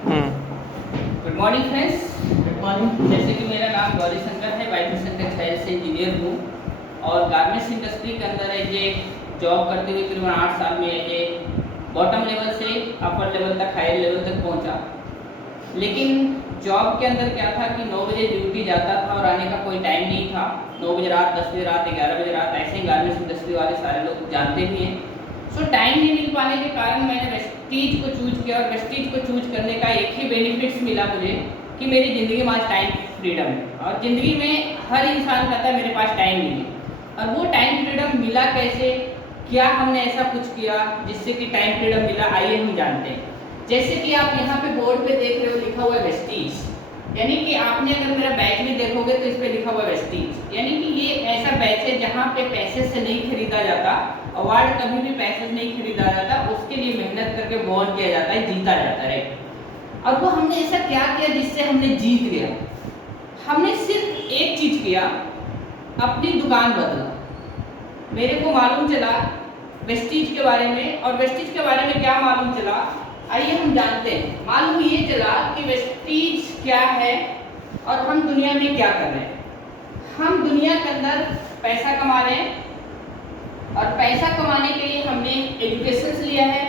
Good morning friends. Good morning. जैसे कि मेरा नाम गौरी शंकर है, वाइब्रेशन टेक्सटाइल से इंजीनियर हूँ और गारमेंट्स इंडस्ट्री के अंदर एज ए जॉब करते हुए करीबन 8 साल में एज ए बॉटम लेवल से अपर लेवल तक, हायर लेवल तक पहुँचा। लेकिन जॉब के अंदर क्या था कि 9 बजे ड्यूटी जाता था और आने का कोई टाइम नहीं था। 9 बजे रात, 10 बजे रात, 11 बजे रात, ऐसे ही गारमेंट्स इंडस्ट्री वाले सारे लोग जानते भी हैं। सो टाइम नहीं मिल पाने के कारण मैंने वेस्टीज को चूज किया और वेस्टीज को चूज करने का एक ही बेनिफिट्स मिला मुझे कि मेरी ज़िंदगी में आज टाइम फ्रीडम है। और ज़िंदगी में हर इंसान कहता है मेरे पास टाइम नहीं है। और वो टाइम फ्रीडम मिला कैसे, क्या हमने ऐसा कुछ किया जिससे कि टाइम फ्रीडम मिला, आइए हम जानते हैं। जैसे कि आप यहाँ पे बोर्ड पे देख रहे हो, लिखा हुआ है वेस्टीज, यानी कि आपने अगर मेरा बैच भी देखोगे तो इस पे लिखा हुआ है वेस्टीज, यानी कि ये ऐसा बैच है जहाँ पे पैसे से नहीं खरीदा जाता, अवार्ड कभी भी पैसे से नहीं खरीदा जाता, उसके लिए मेहनत करके वॉन किया जाता है, जीता जाता है। अब वो हमने ऐसा क्या किया जिससे हमने जीत गया? हमने सिर्फ एक चीज किया, अपनी दुकान बदला। मेरे को मालूम चला वेस्टीज के बारे में, और वेस्टीज के बारे में क्या मालूम चला आइए हम जानते हैं। मालूम ये चला कि वेस्टीज क्या है और हम दुनिया में क्या कर रहे हैं। हम दुनिया के अंदर पैसा कमा रहे हैं और पैसा कमाने के लिए हमने एजुकेशन लिया है।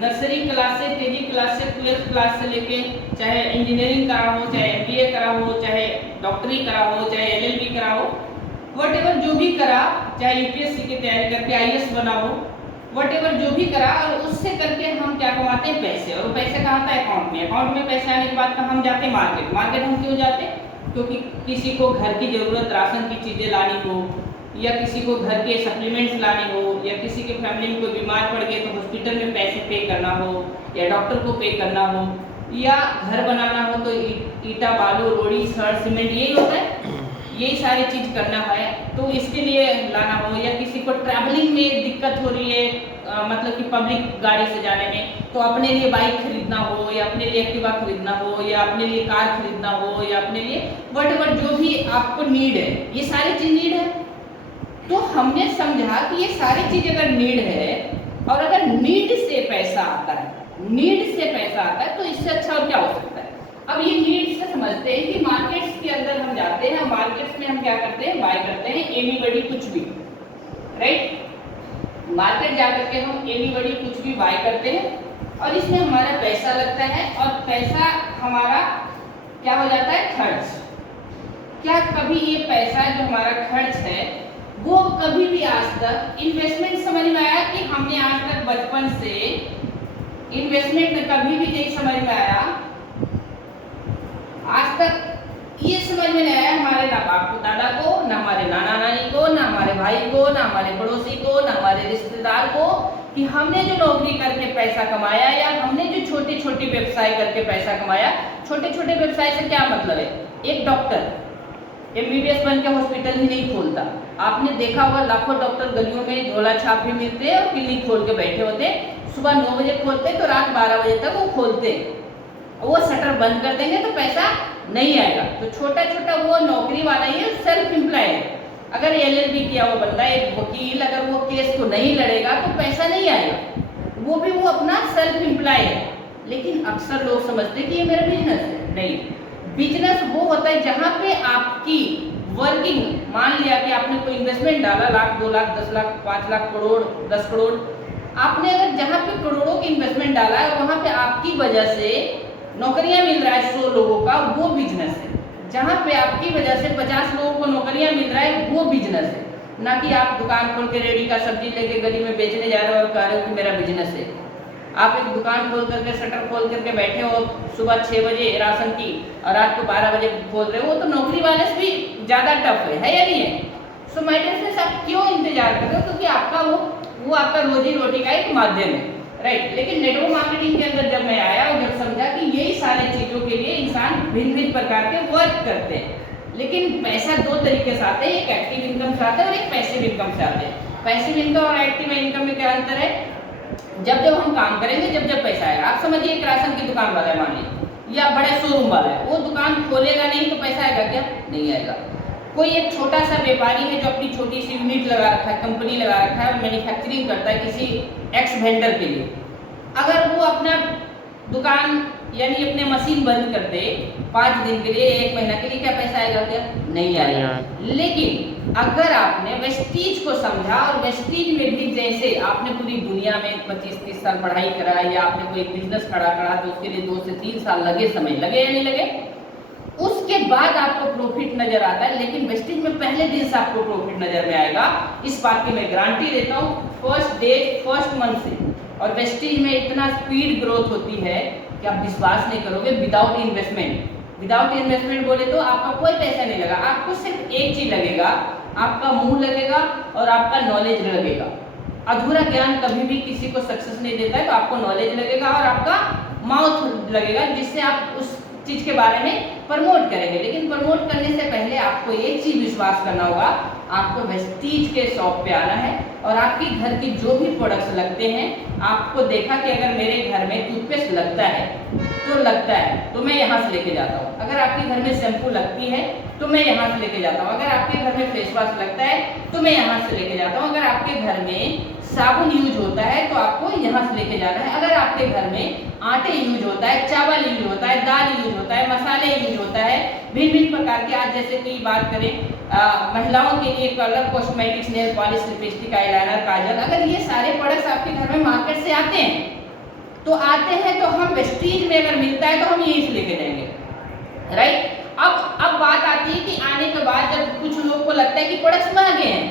नर्सरी क्लास से, केजी क्लास से, 12th क्लास से लेके, चाहे इंजीनियरिंग करा हो, चाहे एमबीए करा हो, चाहे डॉक्टरी करा हो, चाहे एलएलबी करा हो, वट जो भी करा, चाहे यूपीएससी की तैयारी करके आईएएस बना हो, वट जो भी करा, और उससे करके हम क्या कमाते हैं? पैसे। और पैसे कहाँ आता है? अकाउंट में। अकाउंट में पैसे आने के बाद का हम जाते हैं मार्केट। मार्केट हम क्यों जाते हैं? क्योंकि किसी को घर की ज़रूरत, राशन की चीज़ें लानी हो, या किसी को घर के सप्लीमेंट्स लाने हो, या किसी के फैमिली में कोई बीमार पड़ गए तो हॉस्पिटल में पैसे पे करना हो, या डॉक्टर को पे करना हो, या घर बनाना हो तो ईटा, बालू, रोड़ी, छड़, सीमेंट, यही होता है, यही सारी चीज़ करना है तो इसके लिए लाना हो, या किसी को ट्रैवलिंग में दिक्कत हो रही है, मतलब कि पब्लिक गाड़ी से जाने में, तो अपने लिए बाइक खरीदना हो, या अपने लिए एक्टिवा खरीदना हो, या अपने लिए कार खरीदना हो, या अपने लिए वट जो भी आपको नीड है, ये सारी चीज़ नीड है। तो हमने समझा कि ये सारी चीज़ अगर नीड है, और अगर नीड से पैसा आता है, नीड से पैसा आता है, तो इससे अच्छा और क्या हो सकता है? अब ये नीड से समझते हैं कि मार्केट्स के अंदर हम जाते हैं, मार्केट्स में हम क्या करते हैं? बाय करते हैं एनीबॉडी कुछ भी, राइट। मार्केट जाकर के हम एनीबॉडी कुछ भी बाय करते हैं और इसमें हमारा पैसा लगता है, और पैसा हमारा क्या हो जाता है? खर्च। क्या कभी ये पैसा जो हमारा खर्च है वो कभी भी आज तक इन्वेस्टमेंट समझ में आया? कि हमने आज तक बचपन से इन्वेस्टमेंट में कभी भी नहीं समझ में आया, आज तक ये समझ में नहीं आया हमारे ना बाप दादा को, ना हमारे नाना नानी को, ना हमारे भाई को, ना हमारे पड़ोसी को, ना हमारे रिश्तेदार को, कि हमने जो नौकरी करके पैसा कमाया, या हमने जो छोटी छोटी व्यवसाय करके पैसा कमाया। छोटे छोटे व्यवसाय से क्या मतलब है? एक डॉक्टर एमबीबीएस बन के हॉस्पिटल ही नहीं खोलता। आपने देखा होगा लाखों डॉक्टर गलियों में झोला छाप भी मिलते हैं और क्लिनिक खोल के बैठे होते। सुबह 9 बजे खोलते तो रात 12 बजे तक वो खोलते, वो शटर बंद कर देंगे तो पैसा नहीं आएगा। तो छोटा छोटा वो नौकरी वाला ही है, सेल्फ एम्प्लॉयड। अगर एलएलबी किया हुआ बंदा, एक वकील, अगर वो केस को नहीं लड़ेगा तो पैसा नहीं आएगा, वो भी वो अपना सेल्फ एम्प्लॉय है। लेकिन अक्सर लोग समझते कि ये मेरा बिजनेस है। नहीं, बिजनेस वो होता है जहाँ पे आपकी वर्किंग, मान लिया कि आपने कोई इन्वेस्टमेंट डाला, लाख, 2 लाख, 10 लाख, 5 लाख, करोड़, 10 करोड़, आपने अगर जहाँ पे करोड़ों की इन्वेस्टमेंट डाला है वहाँ पे आपकी वजह से नौकरियां मिल रहा है 100 लोगों का, वो बिजनेस है। जहाँ पे आपकी वजह से 50 लोगों को नौकरियां मिल रहा है, वो बिजनेस है। ना कि आप दुकान खोल के रेडी का सब्जी लेके गली में बेचने जा रहे हो और कह रहे हो कि मेरा बिजनेस है। आप एक दुकान खोल करके, शटर खोल करके बैठे हो सुबह 6 बजे राशन की, और रात को 12 बजे खोल रहे हो, तो नौकरी वाले से भी ज़्यादा टफ है या नहीं है? सो माय डियर फ्रेंड्स, आप क्यों इंतजार कर रहे हो? क्योंकि आपका वो आपका रोजी रोटी का एक माध्यम है, राइट। लेकिन नेटवर्क मार्केटिंग के अंदर जब मैं आया और जब समझा कि यही सारी चीज़ों के लिए इंसान भिन्न भिन्न प्रकार के वर्क करते हैं, लेकिन पैसा 2 तरीके से आता है, एक एक्टिव इनकम से आता है और एक पैसिव इनकम से आता है। पैसिव इनकम और एक्टिव इनकम में क्या अंतर है? जब जब हम काम करेंगे, जब जब पैसा आएगा। आप समझिए एक राशन की दुकान वाला है, मान लीजिए, या बड़े शोरूम वाला है, वो दुकान खोलेगा नहीं तो पैसा आएगा क्या? नहीं आएगा। कोई एक छोटा सा व्यापारी है जो अपनी छोटी सी यूनिट लगा रखा है, कंपनी लगा रखा है और मैन्युफैक्चरिंग करता है किसी एक्स वेंडर के लिए, अगर वो अपना दुकान यानी अपने मशीन बंद कर दे 5 दिन के लिए, 1 महीना के लिए, क्या पैसा आएगा? क्या नहीं आएगा। लेकिन अगर आपने वेस्टीज को समझा और वेस्टीज में भी जैसे आपने पूरी दुनिया में 25-30 साल पढ़ाई करा या आपने कोई बिजनेस खड़ा करा तो उसके लिए 2 से 3 साल लगे, समय लगे या नहीं लगे, उसके बाद आपको प्रॉफिट नजर आता है। लेकिन वेस्टीज में पहले दिन से आपको प्रॉफिट नजर में आएगा, इस बात की मैं गारंटी देता हूँ, फर्स्ट डे फर्स्ट मंथ से। और वेस्टीज में इतना स्पीड ग्रोथ होती है कि आप विश्वास नहीं करोगे। विदाउट इन्वेस्टमेंट बोले तो आपका कोई पैसा नहीं लगा, आपको सिर्फ एक चीज लगेगा, आपका मुंह लगेगा और आपका नॉलेज लगेगा। अधूरा ज्ञान कभी भी किसी को सक्सेस नहीं देता है, तो आपको नॉलेज लगेगा और आपका माउथ लगेगा, जिससे आप उस चीज के बारे में प्रमोट करेंगे। लेकिन प्रमोट करने से पहले आपको एक चीज विश्वास करना होगा, आपको वेस्टीज के शॉप पे आना है और आपके घर की जो भी प्रोडक्ट्स लगते हैं, आपको देखा कि अगर मेरे घर में टूथपेस्ट लगता है तो मैं यहाँ से लेके जाता हूँ। अगर आपके घर में शैम्पू लगती है तो मैं यहाँ से लेके जाता हूँ। अगर आपके घर में फेस वॉश लगता है तो मैं यहाँ से लेके जाता हूँ। अगर आपके घर में साबुन यूज होता है तो आपको यहाँ से लेके जाना है। अगर आपके घर में आटे यूज होता है, चावल यूज होता है, दाल यूज होता है, मसाले यूज होता है, भिन्न भिन्न प्रकार के, आज जैसे कि बात करें महिलाओं के लिए colour, cosmetics, nail polish, lipstick, eyeliner, काजल, अगर ये सारे प्रोडक्ट्स आपके घर में मार्केट से आते हैं तो हम वेस्टीज में अगर मिलता है तो हम यहीं से लेके जाएंगे, राइट। अब बात आती है कि आने के बाद जब कुछ लोगों को लगता है कि प्रोडक्ट्स महंगे हैं,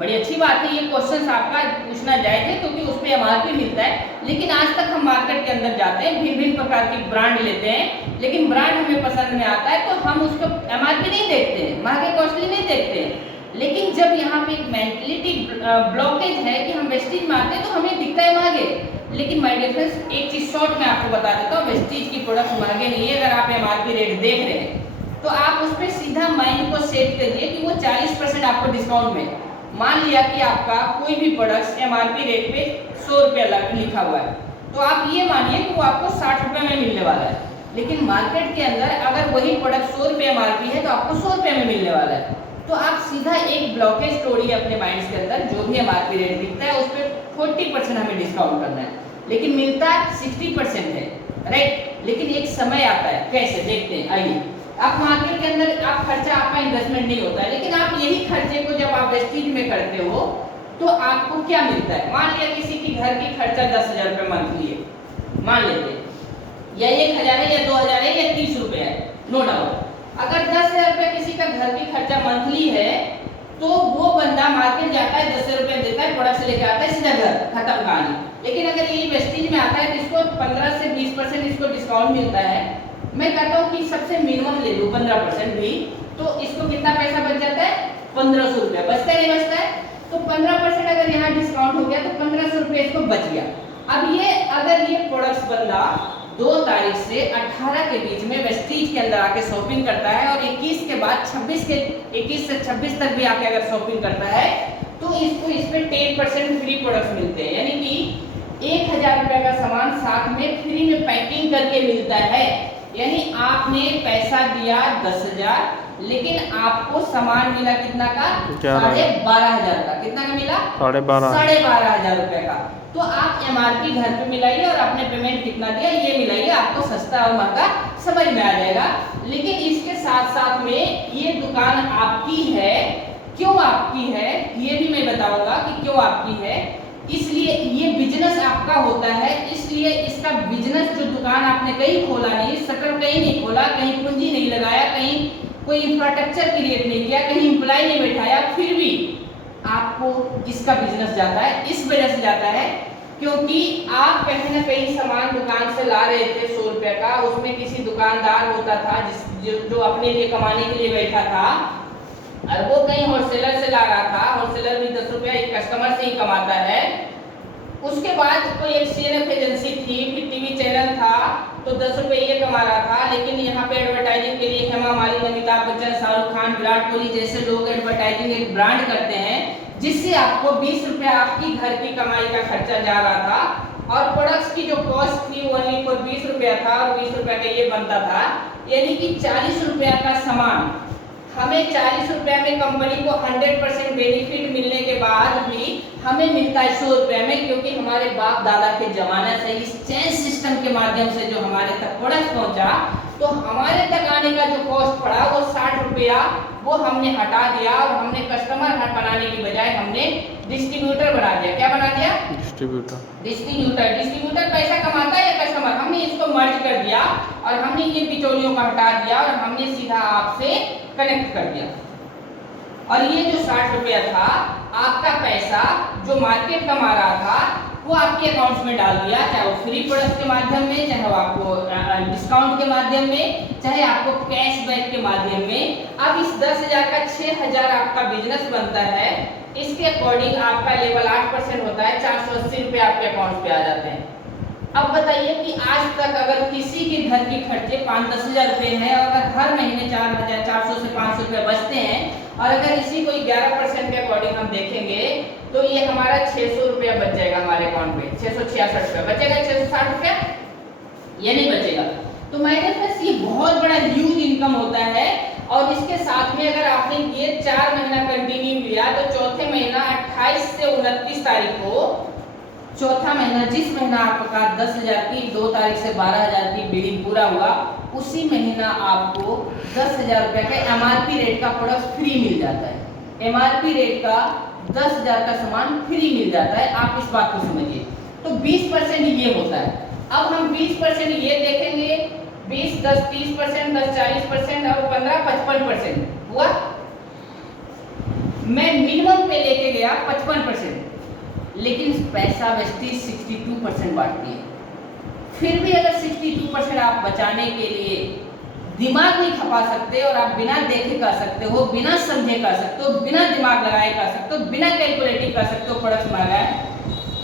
बड़ी अच्छी बात है, ये क्वेश्चन आपका पूछना जायज है क्योंकि उस पर एमआरपी मिलता है। लेकिन आज तक हम मार्केट के अंदर जाते हैं, भिन्न भिन्न प्रकार की ब्रांड लेते हैं, लेकिन ब्रांड हमें पसंद में आता है तो हम उसको एमआरपी नहीं देखते हैं, महंगे कॉस्टली नहीं देखते हैं। लेकिन जब यहाँ पे एक मेंटलिटी ब्लॉकेज है कि हम वेस्टीज में आते हैं तो हमें दिखता है महंगे। लेकिन माय डियर फ्रेंड्स, एक चीज शॉर्ट में आपको बता देता हूँ, वेस्टीज की प्रोडक्ट्स महंगे नहीं है। अगर आप एमआरपी रेट देख रहे हैं तो आप उस पर सीधा माइंड को सेट करिए कि वो 40% आपको डिस्काउंट में। मान लिया कि आपका कोई भी प्रोडक्ट्स एमआरपी रेट पे 100 रुपया लिखा हुआ है, तो आप ये मानिए कि वो आपको 60 रुपये में मिलने वाला है। लेकिन मार्केट के अंदर अगर वही प्रोडक्ट 100 रुपये एमआरपी है तो आपको 100 रुपये में मिलने वाला है। तो आप सीधा एक ब्लॉकेज तोड़िए अपने माइंड के अंदर, जो भी एमआरपी रेट दिखता है उस पर 40% हमें डिस्काउंट करना है, लेकिन मिलता 60% है, राइट। लेकिन एक समय आता है, कैसे देखते हैं, आइए। आप मार्केट के अंदर आप खर्चा, आपका इन्वेस्टमेंट नहीं होता है, लेकिन आप यही खर्चे को जब आप वेस्टीज में करते हो तो आपको क्या मिलता है। मान लिया किसी की घर की खर्चा 10,000 रुपये मंथली है, मान लेते हैं, या 1,000 है या 2,000 है या 30 रुपये है, नो डाउट। अगर 10,000 रुपये किसी का घर की खर्चा मंथली है तो वो बंदा मार्केट जाता है, 10 रुपये देता है, प्रोडक्ट लेके आता है, सीधा घर खत्म कहानी। लेकिन अगर ये वेस्टीज में आता है तो इसको 15 से 20% इसको डिस्काउंट मिलता है। मैं कहता हूँ कि सबसे मिनिमम ले लो 15% भी, तो इसको कितना पैसा बच जाता है, 1500 रुपया बचता है, नहीं बचता है। तो 15% अगर यहाँ डिस्काउंट हो गया तो 1500 रुपये इसको बच गया। अब ये अगर ये प्रोडक्ट्स बंदा 2 तारीख से 18 के बीच में वेस्टीज के अंदर आके शॉपिंग करता है और 21 के बाद 21 से 26 तक भी आके अगर शॉपिंग करता है तो इसको इस पे 10% फ्री प्रोडक्ट्स मिलते हैं, यानी कि 1000 रुपये का सामान साथ में फ्री में पैकिंग करके मिलता है। यानी आपने पैसा दिया 10,000, लेकिन आपको सामान मिला कितना का, 12,500 का। कितना का मिला, 12,500 रुपए का। तो आप एमआरपी घर पे मिलाइए और आपने पेमेंट कितना दिया ये मिलाइए, आपको सस्ता और महंगा समझ में आ जाएगा। लेकिन इसके साथ साथ में ये दुकान आपकी है, क्यों आपकी है ये भी मैं बताऊंगा कि क्यों आपकी है। इसलिए ये बिजनेस आपका होता है, इसलिए इसका बिजनेस जो दुकान आपने कहीं खोला नहीं, शटर कहीं नहीं खोला, कहीं पूंजी नहीं लगाया, कहीं कोई इंफ्रास्ट्रक्चर क्रिएट नहीं किया, कहीं एम्प्लॉय नहीं बैठाया, फिर भी आपको इसका बिजनेस जाता है। इस वजह से जाता है क्योंकि आप कहीं ना कहीं सामान दुकान से ला रहे थे 100 रुपये का, उसमें किसी दुकानदार होता था जो अपने लिए कमाने के लिए बैठा था, और वो कहीं होलसेलर से ला रहा था, होलसेलर भी 10 रुपया एक कस्टमर से ही कमाता है। उसके बाद कोई एक सीएनएफ एजेंसी थी, फिर टीवी चैनल था, तो 10 रुपये ये कमा रहा था। लेकिन यहाँ पे एडवर्टाइजिंग के लिए हेमा मालिनी, अमिताभ बच्चन, शाहरुख खान, विराट कोहली जैसे लोग एडवर्टाइजिंग एक ब्रांड करते हैं, जिससे आपको 20 रुपया आपकी घर की कमाई का खर्चा जा रहा था और प्रोडक्ट्स की जो कॉस्ट थी वो ओनली फॉर 20 रुपया था और 20 रुपया का ये बनता था, यानी कि 40 रुपया का सामान हमें 40 रुपया में कंपनी को 100% बेनिफिट मिलने के बाद भी हमें मिलता है 100 रुपया में, क्योंकि हमारे बाप दादा के जमाने से इस चेन सिस्टम के माध्यम से जो हमारे तक प्रोडक्ट पहुंचा, तो हमारे तक आने का जो कॉस्ट पड़ा वो 60 रुपया वो हमने हटा दिया और हमने कस्टमर बनाने की बजाय हमने डिस्ट्रीब्यूटर बना दिया। क्या बना दिया? डिस्ट्रीब्यूटर पैसा कमाता है या कस्टमर? हमने इसको मर्ज कर दिया और हमने ये बिचौलियों को हटा दिया और हमने सीधा आपसे कनेक्ट कर दिया। और ये जो 60 रुपया था आपका पैसा जो मार्केट कमा रहा था वो आपके अकाउंट्स में डाल दिया, चाहे वो फ्री प्रोडक्ट के माध्यम में, चाहे वो आपको डिस्काउंट के माध्यम में, चाहे आपको कैशबैक के माध्यम में। अब इस 10,000 का 6,000 आपका बिजनेस बनता है, इसके अकॉर्डिंग आपका लेवल 8% होता है, 480 रुपये आपके अकाउंट पे आ जाते हैं। अब बताइए कि आज तक अगर किसी के घर के खर्चे 5-10 हज़ार रुपये हैं और अगर हर महीने 4,400 से 500 रुपये बचते हैं और अगर इसी को 11% के अकॉर्डिंग हम देखेंगे तो ये हमारा 600 रुपया बच जाएगा हमारे अकाउंट पे, 666 रुपया बचेगा, 660 रुपया ये नहीं बचेगा। तो माइनस प्लस ये बहुत बड़ा ह्यूज इनकम होता है। और इसके साथ में अगर आपने ये 4 महीना कंटिन्यू लिया तो चौथे महीना 28 से 29 तारीख को, चौथा महीना जिस महीना आपका 10,000 की 2 तारीख से 12,000 की बिलिंग पूरा हुआ, उसी महीना आपको 10,000 रुपये का एमआरपी रेट का प्रोडक्ट फ्री मिल जाता है। एमआरपी रेट का 10,000 का सामान फ्री मिल जाता है। आप इस बात को समझिए। तो 20% ये होता है। अब हम 20% ये देखेंगे, 20, 10, 30%, 10, 40% और 15, 55% हुआ। मैं मिनिमम पे लेके गया 55%, लेकिन पैसा वेस्टेज 62% बांटती है। फिर भी अगर 62% आप बचाने के लिए दिमाग नहीं खपा सकते और आप बिना देखे कर सकते हो, बिना समझे कर सकते हो, बिना दिमाग लगाए कर सकते हो, बिना कैलकुलेटिव कर सकते हो प्रोडक्ट्स मंगाए,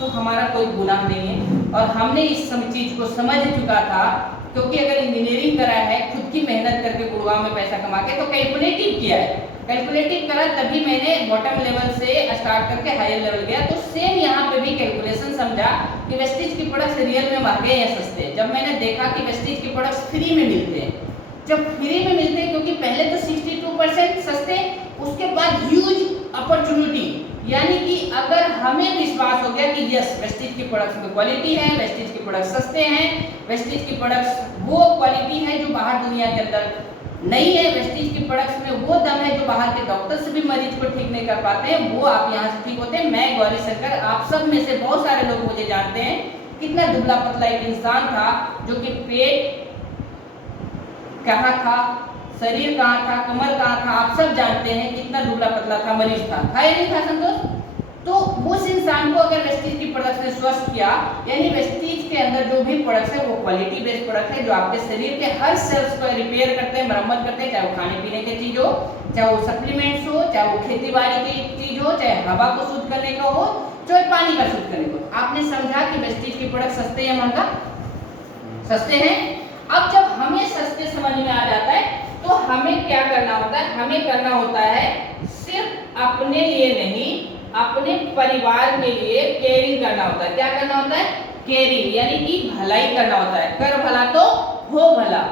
तो हमारा कोई गुनाह नहीं है। और हमने इस चीज को समझ चुका था, क्योंकि अगर इंजीनियरिंग करा है खुद की मेहनत करके गुड़गांव में पैसा कमा के, तो कैलकुलेटिव किया है। कैलकुलेटिव करा तभी मैंने बॉटम लेवल से स्टार्ट करके हायर लेवल गया। तो सेम यहाँ पे भी कैलकुलेशन समझा कि वेस्टेज के प्रोडक्ट्स रियल में महंगे या सस्ते हैं। जब मैंने देखा कि वेस्टेज के प्रोडक्ट्स फ्री में मिलते हैं, जब फ्री में मिलते हैं, क्योंकि पहले तो 62% सस्ते, उसके बाद ह्यूज अपॉर्चुनिटी, यानी कि अगर हमें विश्वास हो गया कि यस वेस्टेज के प्रोडक्ट्स में क्वालिटी है, वेस्टेज के प्रोडक्ट्स सस्ते हैं, वेस्टेज के प्रोडक्ट्स वो क्वालिटी है जो बाहर दुनिया के अंदर नहीं है, वेस्टेज के प्रोडक्ट्स में वो दम है जो बाहर के डॉक्टर से भी मरीज को ठीक नहीं कर पाते हैं, वो आप यहाँ से ठीक होते हैं। मैं गौरी शंकर, आप सब में से बहुत सारे लोग मुझे जानते हैं, कितना दुबला पतला एक इंसान था, जो कि पेट कहाँ था, शरीर कहाँ था, कमर कहाँ था, आप सब जानते हैं कितना दुबला पतला था, मरीज था या नहीं था संतोष? तो उस इंसान को अगर वेस्टेज की प्रोडक्ट्स ने स्वस्थ किया, यानी वेस्टेज के अंदर जो भी प्रोडक्ट्स है वो क्वालिटी बेस्ड प्रोडक्ट है जो आपके शरीर के हर सेल्स को रिपेयर करते हैं, मरम्मत करते हैं, चाहे वो खाने पीने की चीज हो, चाहे वो सप्लीमेंट्स हो, चाहे वो खेती बाड़ी की चीज हो, चाहे हवा को शुद्ध करने का हो, चाहे पानी का शुद्ध करने को। आपने समझा कि वेस्टेज के प्रोडक्ट सस्ते या महंगा? सस्ते हैं। अब जब हमें सस्ते समझ में आ जाता है तो हमें क्या करना होता है? हमें करना होता है सिर्फ अपने लिए नहीं, अपने परिवार के लिए केयरिंग करना होता है। क्या करना होता है? केयरिंग, यानी कि भलाई करना होता है। कर भला तो हो भला।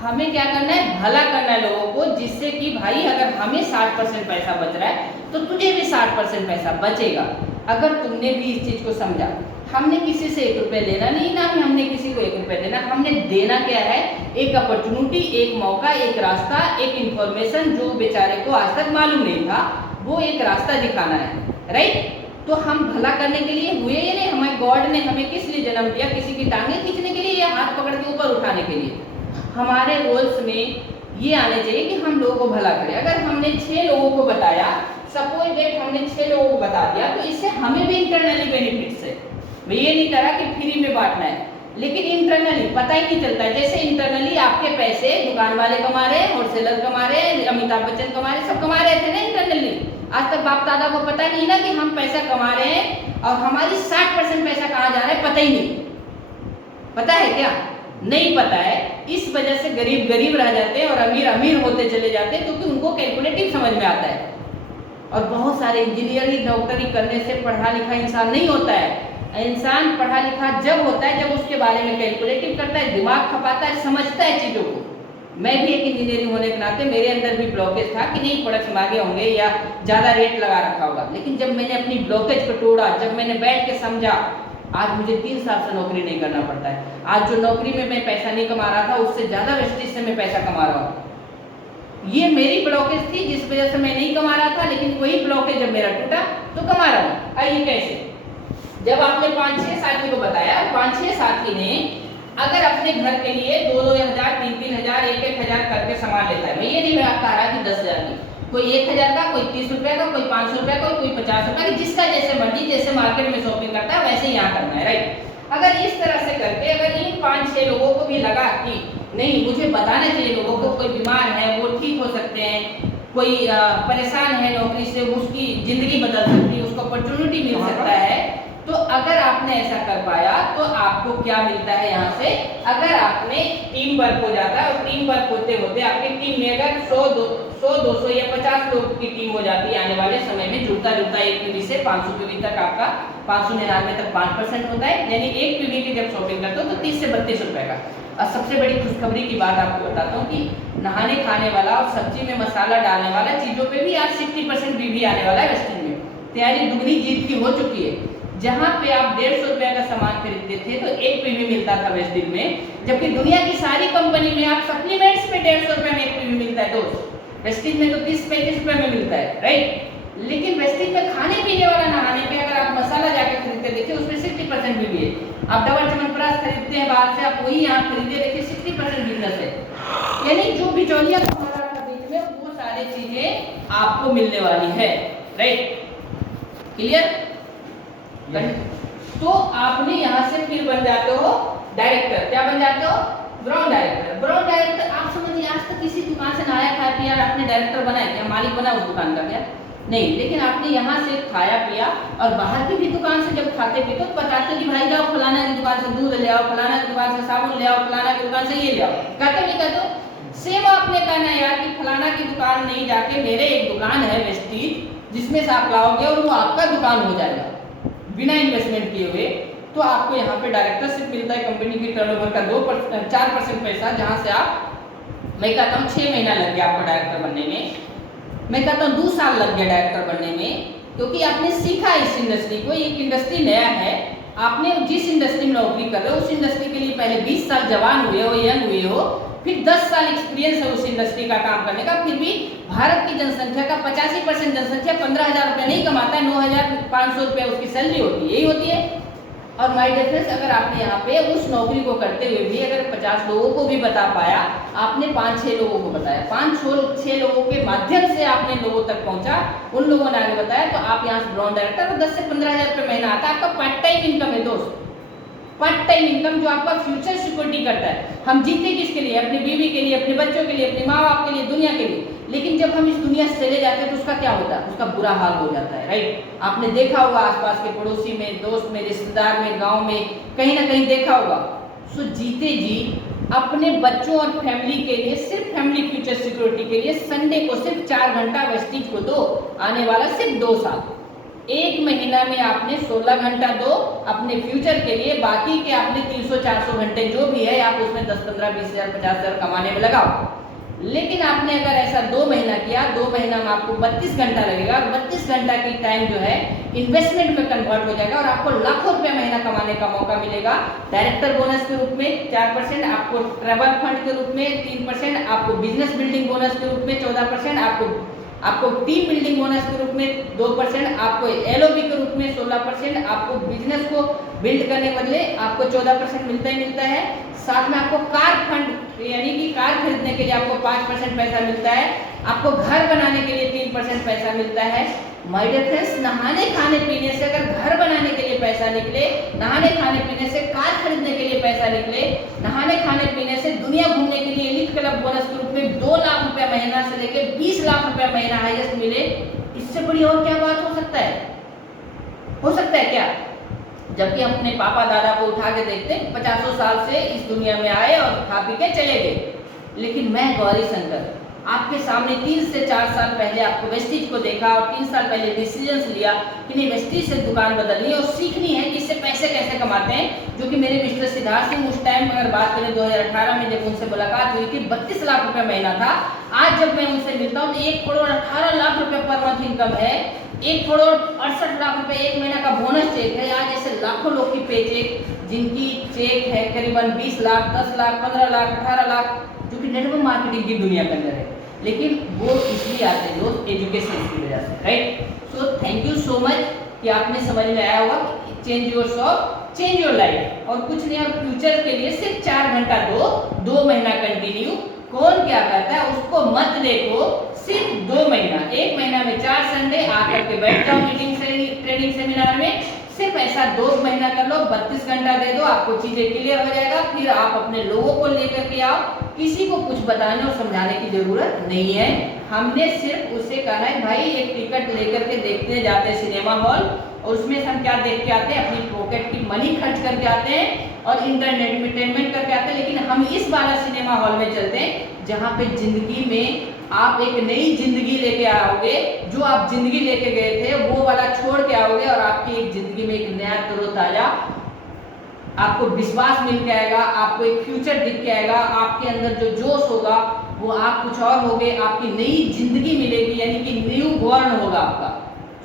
हमें क्या करना है? भला करना है लोगों को, जिससे कि भाई अगर हमें 60% पैसा बच रहा है तो तुझे भी 60% पैसा बचेगा, अगर तुमने भी इस चीज को समझा। हमने किसी से 1 रुपया लेना नहीं, ना हमने किसी को 1 रुपया देना। हमने देना क्या है? एक अपॉर्चुनिटी, एक मौका, एक रास्ता, एक इंफॉर्मेशन जो बेचारे को आज तक मालूम नहीं था, वो एक रास्ता दिखाना है। राइट? तो हम भला करने के लिए हुए या नहीं? हमें गॉड ने हमें किस लिए जन्म दिया? किसी की टांगे खींचने के लिए या हाथ पकड़ के ऊपर उठाने के लिए? हमारे गोल्स में ये आने चाहिए कि हम लोगों को भला करें। अगर हमने 6 लोगों को बताया, सपोज दैट हमने 6 लोगों को बता दिया, तो इससे हमें भी इंटरनली बेनिफिट्स है। मैं ये नहीं करा कि फ्री में बांटना है, लेकिन इंटरनली पता ही नहीं चलता है। जैसे इंटरनली आपके पैसे दुकान वाले कमा रहे हैं, होलसेलर कमा रहे हैं, अमिताभ बच्चन कमा रहे हैं, सब कमा रहे थे ना इंटरनली। आज तक बाप दादा को पता नहीं ना कि हम पैसा कमा रहे हैं और हमारी 60% पैसा कहाँ जा रहा है, पता ही नहीं। पता है क्या? नहीं पता है। इस वजह से गरीब गरीब रह जाते हैं और अमीर अमीर होते चले जाते हैं, क्योंकि उनको कैलकुलेटिव समझ में आता है। और बहुत सारे इंजीनियरिंग डॉक्टरी करने से पढ़ा लिखा इंसान नहीं होता है। इंसान पढ़ा लिखा जब होता है जब उसके बारे में कैलकुलेटिव करता है, दिमाग खपाता है, समझता है चीजों को। मैं भी एक इंजीनियरिंग होने के नाते मेरे अंदर भी ब्लॉकेज था कि नहीं प्रोडक्ट्स महंगे होंगे या ज़्यादा रेट लगा रखा होगा। लेकिन जब मैंने अपनी ब्लॉकेज को तोड़ा, जब मैंने बैठ के समझा, आज मुझे 3 साल से नौकरी नहीं करना पड़ता है। आज जो नौकरी में मैं पैसा नहीं कमा रहा था उससे ज़्यादा वेस्टेज से मैं पैसा कमा रहा हूँ। ये मेरी ब्लॉकेज थी जिस वजह से मैं नहीं कमा रहा था, लेकिन वही ब्लॉकेज जब मेरा टूटा तो कमा रहा हूँ। आइए कैसे? जब आपने 5-6 साथी को बताया, 5-6 साथी ने अगर अपने घर के लिए 2-2 हज़ार, 3-3 हज़ार, 1-1 हज़ार करके सामान लेता है, मैं ये नहीं कह रहा कि 10 हज़ार की, कोई 1 हज़ार का, कोई 30 रुपए का, कोई 500 रुपए का, कोई 50 रुपए का, जिसका जैसे मर्जी, जैसे मार्केट में शॉपिंग करता है वैसे ही यहाँ करना है, राइट? अगर इस तरह से करके अगर इन 5-6 लोगों को भी लगा कि नहीं, मुझे बताना चाहिए लोगों को, कोई बीमार है वो ठीक हो सकते हैं, कोई परेशान है नौकरी से, उसकी जिंदगी बदल सकती है, उसको अपॉर्चुनिटी मिल सकता है, तो अगर आपने ऐसा कर पाया तो आपको क्या मिलता है यहाँ से? अगर आपने टीम वर्क हो जाता है, और टीम वर्क होते होते आपकी टीम में अगर 100-200 या 50 लोग की टीम हो जाती है, आने वाले समय में जुड़ता जुड़ता 1 पीवी से 500 पीवी तक आपका 599 तक 5% होता है, यानी 1 पीवी की जब शॉपिंग करते हो तो 30 से 32 रुपए का। और सबसे बड़ी खुशखबरी की बात आपको बताता हूँ कि नहाने खाने वाला और सब्जी में मसाला डालने वाला चीजों पे भी आज 60% पीवी आने वाला है वेस्टेज में। तैयारी दुगनी जीत की हो चुकी है। जहां पे आप 150 रुपए का सामान खरीदते थे तो 1 पीवी मिलता था वेस्टेज में, जबकि दुनिया की सारी कंपनी में आप सप्लीमेंट्स पे 150 रुपए में 1 पीवी मिलता है दोस्त। वेस्टेज में तो 30-35 रुपए में मिलता है, राइट? लेकिन वेस्टेज में खाने पीने वाला नहाने पे अगर आप मसाला जाके खरीदते देखिए उसमें 60% पीवी है। आप डबल च्यवनप्राश खरीदते हैं बाहर से, आप वही यहाँ खरीदे देखिए 60% बिजनेस है, यानी जो बिचौलिया हमारा था बीच में वो सारी चीजें आपको मिलने वाली है, राइट? क्लियर? तो आपने यहाँ से फिर बन जाते हो डायरेक्टर। क्या बन जाते हो? Brown director. ब्राउन डायरेक्टर आप समझिए, आज तक किसी दुकान से नहाया खाया पिया आपने डायरेक्टर बनाया क्या? मालिक बना उस दुकान का क्या? नहीं। लेकिन आपने यहाँ से खाया पिया और बाहर की भी दुकान से जब खाते पीते तो बताते कि भाई जाओ फलाना की दुकान से दूध ले आओ, फलाना की दुकान से साबुन ले आओ, फलाना की दुकान से ये ले आओ, कहते नहीं कहते? सेम आपने कहना यार कि फलाना की दुकान नहीं जाके मेरे एक दुकान है वेस्टीज जिसमें से आप लाओगे और वो आपका दुकान हो जाएगा बिना इन्वेस्टमेंट किए हुए। तो आपको यहाँ पे डायरेक्टरशिप मिलता है कंपनी की टर्नओवर का 4% पैसा, जहाँ से आप, मैं कहता हूँ 6 महीना लग गया आपको डायरेक्टर बनने में, मैं कहता हूँ 2 साल लग गया डायरेक्टर बनने में, क्योंकि आपने सीखा इस इंडस्ट्री को। एक इंडस्ट्री नया है, आपने जिस इंडस्ट्री में नौकरी कर रहे हो उस इंडस्ट्री के लिए पहले 20 साल जवान हुए हो, यंग हुए हो, फिर 10 साल एक्सपीरियंस है उस इंडस्ट्री का काम करने का। फिर भी भारत की जनसंख्या का 85% जनसंख्या 15,000 रुपये नहीं कमाता है, 9,500 रुपये उसकी सैलरी होती है, यही होती है। और माय डियर फ्रेंड्स, अगर आपने यहाँ पे उस नौकरी को करते हुए भी अगर 50 लोगों को भी बता पाया, आपने 5-6 लोगों को बताया, 5-6 लोगों के माध्यम से आपने लोगों तक पहुंचा, उन लोगों ने आगे बताया, तो आप यहाँ से ब्राउन डायरेक्टर 10 से 15,000 रुपये महीना आता है, आपका पार्ट टाइम इनकम है दोस्त। पार्ट टाइम इनकम जो आपका फ्यूचर सिक्योरिटी करता है। हम जीते किसके लिए? अपनी बीवी के लिए, अपने बच्चों के लिए, अपने माँ बाप के लिए, दुनिया के लिए। लेकिन जब हम इस दुनिया से चले जाते हैं तो उसका क्या होता है? उसका बुरा हाल हो जाता है, राइट? आपने देखा होगा आसपास के पड़ोसी में, दोस्त में, रिश्तेदार में, गांव में, कहीं ना कहीं देखा होगा। सो जीते जी अपने बच्चों और फैमिली के लिए, सिर्फ फैमिली फ्यूचर सिक्योरिटी के लिए संडे को सिर्फ 4 घंटा वेस्टीज को दो, आने वाला सिर्फ 2 साल। 1 महीना में आपने 16 घंटा दो अपने फ्यूचर के लिए, बाकी के आपने 300-400 घंटे जो भी है आप उसमें 10, 15, 20 हज़ार, 50 हज़ार कमाने में लगाओ। लेकिन आपने अगर ऐसा 2 महीना किया, 2 महीना में आपको 32 घंटा लगेगा और 32 घंटा की टाइम जो है इन्वेस्टमेंट में कन्वर्ट हो जाएगा और आपको लाखों रुपए महीना कमाने का मौका मिलेगा। डायरेक्टर बोनस के रूप में 4%, आपको ट्रेवल फंड के रूप में 3%, आपको बिजनेस बिल्डिंग बोनस के रूप में 14%, आपको टीम बिल्डिंग बोनस के रूप में 2%, आपको एलओबी के रूप में 16%, आपको बिजनेस को बिल्ड करने के बदले आपको 14% मिलता ही मिलता है। साथ में आपको कार फंड यानी कि कार खरीदने के लिए आपको 5% पैसा मिलता है, आपको घर बनाने के लिए 3% पैसा मिलता है। माय डियर फ्रेंड्स, नहाने खाने पीने से अगर घर बनाने के लिए पैसा निकले, नहाने खाने पीने से कार खरीदने के लिए पैसा निकले, नहाने खाने पीने से दुनिया घूमने के लिए एलीट क्लब बोनस के रूप में 2 लाख रुपया महीना से लेके 20 लाख रुपया महीना हाईएस्ट मिले, इससे बड़ी और क्या बात हो सकता है? हो सकता है क्या? जबकि हम अपने पापा दादा को उठा के देखते 50 साल से इस दुनिया में आए और खा पी के चले गए। लेकिन मैं गौरी शंकर आपके सामने 3 से 4 साल पहले आपको वेस्टीज को देखा और 3 साल पहले डिसीजंस लिया कि नहीं वेस्टीज से दुकान बदलनी है और सीखनी है कि इससे पैसे कैसे कमाते हैं, जो कि मेरे मिस्टर सिद्धार्थ सिंह उस टाइम अगर बात करें 2018 में जब उनसे मुलाकात हुई थी 32 लाख रुपए महीना था। आज जब मैं उनसे मिलता हूँ तो 1 करोड़ 18 लाख रुपए पर मंथ इनकम है, 1 करोड़ 68 लाख रुपए एक महीना का बोनस चेक है। आज ऐसे लाखों लोग की पे चेक जिनकी चेक है करीबन 20 लाख, 10 लाख, 15 लाख, 18 लाख, जो कि नेटवर्क मार्केटिंग की दुनिया के अंदर है, लेकिन वो इसलिए आते हैं दोस्त एजुकेशन की वजह से, right. So thank you so much कि आपने समझ में आया होगा change your shop change your life, और कुछ नहीं, और फ्यूचर के लिए सिर्फ 4 घंटा दो, 2 महीना कंटिन्यू। कौन क्या करता है उसको मत देखो, सिर्फ 2 महीना, 1 महीना में 4 संडे आकर के बैठ जाओ मीटिंग से ट्रेनिंग सेमिनार में, सिर्फ ऐसा 2 महीना कर लो, 32 घंटा दे दो, आपको चीजें क्लियर हो जाएगा। फिर आप अपने लोगों को लेकर के आओ, किसी को कुछ बताने और समझाने की जरूरत नहीं है। हमने सिर्फ उससे कहा है भाई एक टिकट लेकर के देखते जाते हैं सिनेमा हॉल, और उसमें से हम क्या देख के आते हैं, अपनी पॉकेट की मनी खर्च करके आते हैं और इंटरनेट में एंटरटेनमेंट करके आते हैं। लेकिन हम इस वाला सिनेमा हॉल में चलते हैं जहाँ पे जिंदगी में आप एक नई जिंदगी लेके आओगे, जो आप जिंदगी लेके गए थे वो वाला छोड़ के आओगे, और आपकी एक जिंदगी में एक नया तरोताजा आपको विश्वास मिल के आएगा, आपको एक फ्यूचर दिख के आएगा, आपके अंदर जो जोश होगा वो आप कुछ और होगे, आपकी नई जिंदगी मिलेगी, यानी कि न्यू बॉर्न होगा आपका।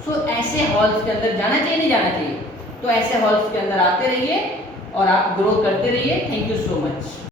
सो ऐसे हॉल्स के अंदर जाना चाहिए नहीं जाना चाहिए, तो ऐसे हॉल्स के अंदर आते रहिए और आप ग्रो करते रहिए। Thank you so much.